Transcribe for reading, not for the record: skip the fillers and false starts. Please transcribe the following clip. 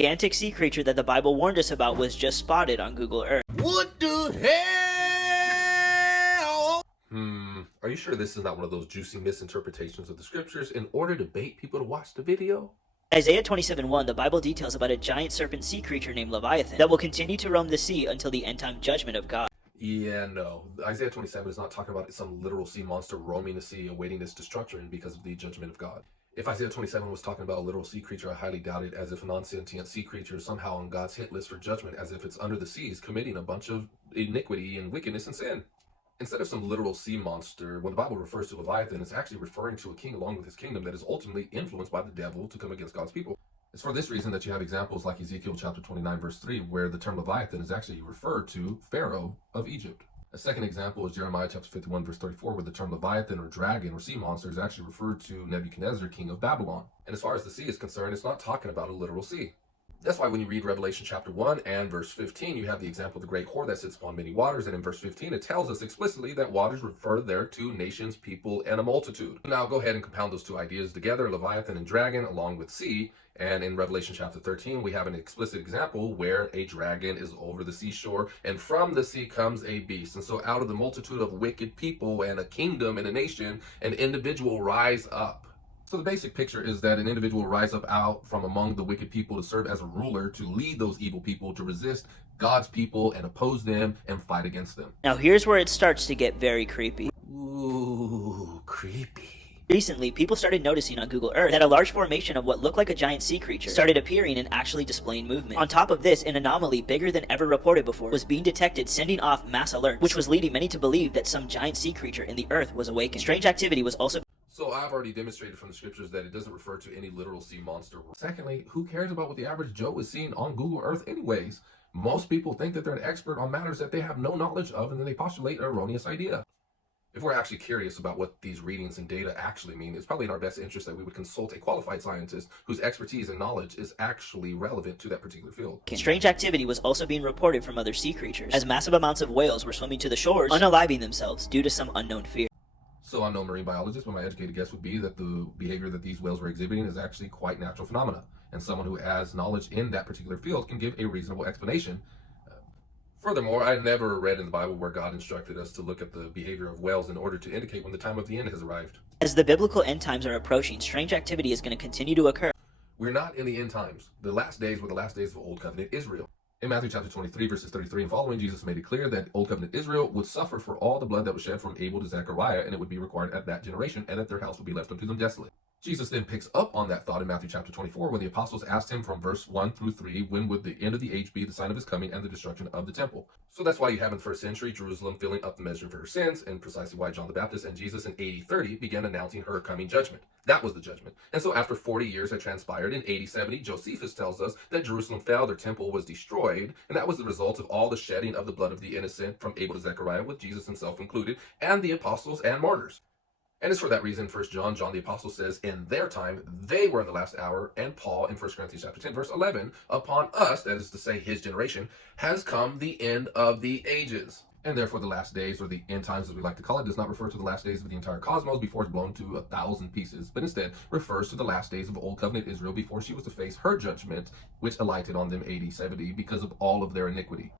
gigantic sea creature that the Bible warned us about was just spotted on Google Earth. What the hell? Are you sure this is not one of those juicy misinterpretations of the scriptures in order to bait people to watch the video? Isaiah 27:1, the Bible details about a giant serpent sea creature named Leviathan that will continue to roam the sea until the end-time judgment of God. Yeah, no. Isaiah 27 is not talking about some literal sea monster roaming the sea awaiting its destruction because of the judgment of God. If Isaiah 27 was talking about a literal sea creature, I highly doubt it, as if a non-sentient sea creature is somehow on God's hit list for judgment, as if it's under the seas committing a bunch of iniquity and wickedness and sin. Instead of some literal sea monster, when the Bible refers to Leviathan, it's actually referring to a king along with his kingdom that is ultimately influenced by the devil to come against God's people. It's for this reason that you have examples like Ezekiel chapter 29 verse 3, where the term Leviathan is actually referred to Pharaoh of Egypt. A second example is Jeremiah chapter 51 verse 34, where the term Leviathan or dragon or sea monster is actually referred to Nebuchadnezzar, king of Babylon. And as far as the sea is concerned, it's not talking about a literal sea. That's why when you read Revelation chapter 1 and verse 15, you have the example of the great whore that sits upon many waters. And in verse 15, it tells us explicitly that waters refer there to nations, people, and a multitude. Now go ahead and compound those two ideas together, Leviathan and dragon, along with sea. And in Revelation chapter 13, we have an explicit example where a dragon is over the seashore, and from the sea comes a beast. And so out of the multitude of wicked people and a kingdom and a nation, an individual rise up. So the basic picture is that an individual will rise up out from among the wicked people to serve as a ruler, to lead those evil people, to resist God's people and oppose them and fight against them. Now here's where it starts to get very creepy. Ooh, creepy. Recently, people started noticing on Google Earth that a large formation of what looked like a giant sea creature started appearing and actually displaying movement. On top of this, an anomaly bigger than ever reported before was being detected, sending off mass alerts, which was leading many to believe that some giant sea creature in the earth was awakened. Strange activity was also... So I've already demonstrated from the scriptures that it doesn't refer to any literal sea monster. Secondly, who cares about what the average Joe is seeing on Google Earth anyways? Most people think that they're an expert on matters that they have no knowledge of, and then they postulate an erroneous idea. If we're actually curious about what these readings and data actually mean, it's probably in our best interest that we would consult a qualified scientist whose expertise and knowledge is actually relevant to that particular field. Strange activity was also being reported from other sea creatures, as massive amounts of whales were swimming to the shores, unaliving themselves due to some unknown fear. So I'm no marine biologist, but my educated guess would be that the behavior that these whales were exhibiting is actually quite natural phenomena. And someone who has knowledge in that particular field can give a reasonable explanation. Furthermore, I never read in the Bible where God instructed us to look at the behavior of whales in order to indicate when the time of the end has arrived. As the biblical end times are approaching, strange activity is going to continue to occur. We're not in the end times. The last days were the last days of Old Covenant Israel. In Matthew chapter 23, verses 33 and following, Jesus made it clear that Old Covenant Israel would suffer for all the blood that was shed from Abel to Zechariah, and it would be required at that generation, and that their house would be left unto them desolate. Jesus then picks up on that thought in Matthew chapter 24, when the apostles asked him from verse 1 through 3, when would the end of the age be, the sign of his coming, and the destruction of the temple. So that's why you have in the first century Jerusalem filling up the measure for her sins, and precisely why John the Baptist and Jesus in AD 30 began announcing her coming judgment. That was the judgment. And so after 40 years had transpired, in AD 70, Josephus tells us that Jerusalem fell, their temple was destroyed, and that was the result of all the shedding of the blood of the innocent from Abel to Zechariah, with Jesus himself included, and the apostles and martyrs. And it's for that reason, 1 John the Apostle says, in their time, they were in the last hour, and Paul in 1 Corinthians chapter 10, verse 11, upon us, that is to say his generation, has come the end of the ages. And therefore the last days, or the end times as we like to call it, does not refer to the last days of the entire cosmos before it's blown to 1,000 pieces, but instead refers to the last days of Old Covenant Israel before she was to face her judgment, which alighted on them AD 70 because of all of their iniquity.